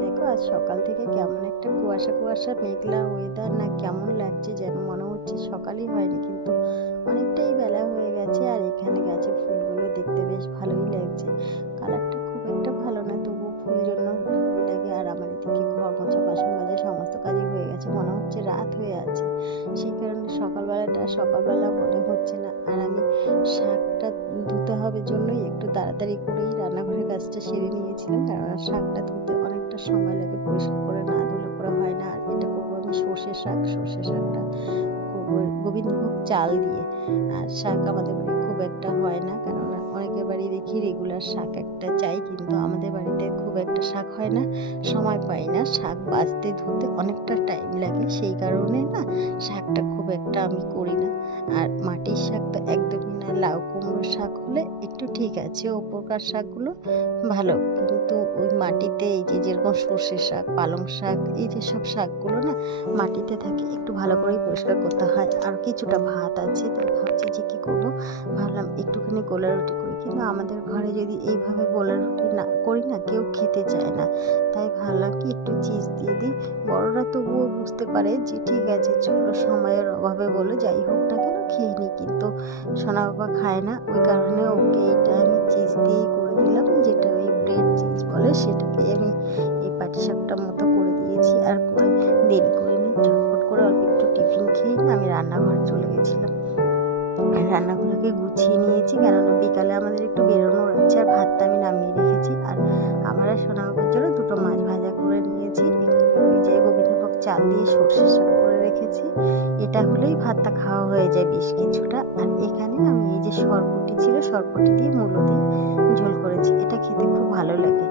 দেখো আজ সকাল থেকে কেমন একটা কুয়াশা কুয়াশা মেঘলা ওয়েদার, না কেমন লাগছে যেন মনে হচ্ছে সকালই হয়নি, কিন্তু অনেকটাই বেলা হয়ে গেছে। আর এখানে গাছের ফুলগুলো দেখতে বেশ ভালোই লাগছে। কালারটা খুব একটা ভালো না, তবু ফুল জন্য ভালোই লাগে। আর আমার এদিকে ঘর মোছা, বাসন মাজা সমস্ত কাজই হয়ে গেছে, মনে হচ্ছে রাত হয়ে আছে। সেই কারণে সকালবেলা মনে হচ্ছে না। আর আমি শাকটা ধুতে হবে জন্যই একটু তাড়াতাড়ি করেই রান্নাঘরের কাজটা সেরে নিয়েছিলাম, কারণ শাকটা ধুতে অনেকটা সময় লাগে, পরিষ্কার করে না ধুলে পরে হয় না। আর এটা করবো আমি সর্ষে শাকটা করবো গোবিন্দভোগ চাল দিয়ে। আর শাক আমাদের বাড়ি খুব একটা হয় না, কেননা অনেকের বাড়ি দেখি রেগুলার শাক একটা চাই, কিন্তু আমাদের বাড়িতে খুব একটা শাক হয় না, সময় পাই না। শাক বাছতে ধুতে অনেকটা টাইম লাগে, সেই কারণে না শাকটা খুব একটা আমি করি না। আর মাটির শাক তো একদমই না। লাউ কুমড়োর শাক হলে একটু ঠিক আছে, ওপরকার শাকগুলো ভালো, কিন্তু ওই মাটিতে এই যে যেরকম সর্ষে শাক, পালং শাক, এই যে সব শাকগুলো না মাটিতে থাকে, একটু ভালো করেই পরিষ্কার করতে হয়। আর কিছুটা ভাত আছে, তাই ভাবছি যে কী করবো, ভাবলাম একটুখানি গোলা রুটি করি, কিন্তু আমাদের ঘরে যদি এইভাবে গোলা রুটি না করি না, কেউ খেতে চায় না। তাই ভাবলাম কি একটু চিজ দিয়ে দিই। বড়রা তবুও বুঝতে পারে যে ঠিক আছে চলো, সময়ের অভাবে বলে যাই হোক না কেন খেয়ে নিই, কিন্তু সোনা বাবা খায় না, ওই কারণে ওকে এটা আমি চিজ দিয়েই করে দিলাম, যেটা ওই ব্রেড চিজ বলে, সেটাকে আমি এই পাটিসাপটার মতো করে দিয়েছি। আর করে দেরি করে নিই, ঝটপট করে অল্প একটু টিফিন খেয়ে আমি রান্নাঘরে চলে গেছিলাম। রান্নাগুলোকে গুছিয়ে নিয়েছি, কেননা বিকালে আমাদের একটু বেরোনোর আছে। আর ভাতটা আমি নামিয়ে রেখেছি। আর আমার আর সোনা বাবার জন্য দুটো মাছ ভাজা করে নিয়েছি। এখানে ওই যে গোবিন্দভোগ চাল দিয়ে সর্ষে শাক করে রেখেছি, এটা হলেই ভাতটা খাওয়া হয়ে যায় বেশ কিছুটা। আর এখানে আমি এই যে সরপুঁটি ছিল, সরপুঁটি দিয়ে মূলো দিয়ে ঝোল করেছি, এটা খেতে খুব ভালো লাগে।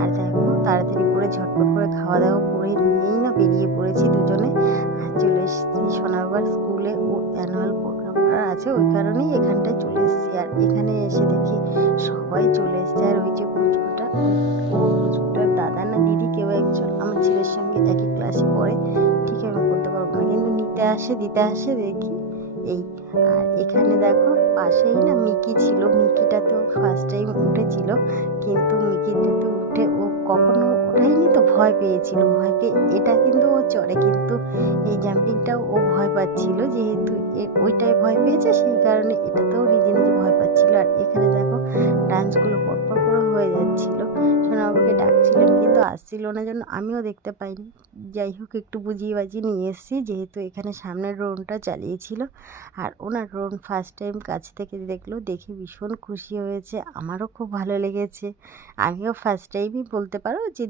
আর দেখো তাড়াতাড়ি করে ঝটপট করে খাওয়া দাওয়া করে নিয়েই না বেরিয়ে পড়েছি দুজনে। আর চলে এসেছি সোনা বাবার স্কুলে, ও অ্যানুয়াল প্রোগ্রাম আছে, ওই কারণেই এখানটায় চলে এসেছি। আর এখানে এসে দেখি সবাই চলে এসছে। আর ওই যে পুচকুটার দাদা না দিদি কেউ একজন আমার ছেলের সঙ্গে একই ক্লাসে পড়ে, ঠিক আমি বলতে পারবো না, কিন্তু দিতে আসে দেখি এই। আর এখানে দেখো পাশেই না মিকি ছিল, মিকিটা তো ফার্স্ট টাইম উঠেছিল, কিন্তু মিকিটাতে উঠে ও কখনো ওঠায়নি, তো ভয় পেয়েছিল। ভয় পেয়ে এটা কিন্তু ও চড়ে, কিন্তু এই জাম্পিংটাও ও ভয় পাচ্ছিল, যেহেতু ওইটাই ভয় পেয়েছে, সেই কারণে এটাতেও নিজে নিজে ভয় পাচ্ছিল। আর এখানে দেখো ডান্সগুলো পরপর করে হয়ে যাচ্ছিল, সোনাবাবুকে ডাকছিলাম কিন্তু আসছিল না, জন্য আমিও দেখতে পাইনি। যাই হোক একটু বুঝিয়ে বাজিয়ে নিয়ে এসেছি, যেহেতু এখানে সামনের ড্রোনটা চালিয়েছিল। আর ওনার ড্রোন ফার্স্ট টাইম কাছ থেকে দেখলো, দেখে ভীষণ খুশি হয়েছে, আমারও খুব ভালো লেগেছে। আমিও ফার্স্ট টাইমই বলতে পারো যে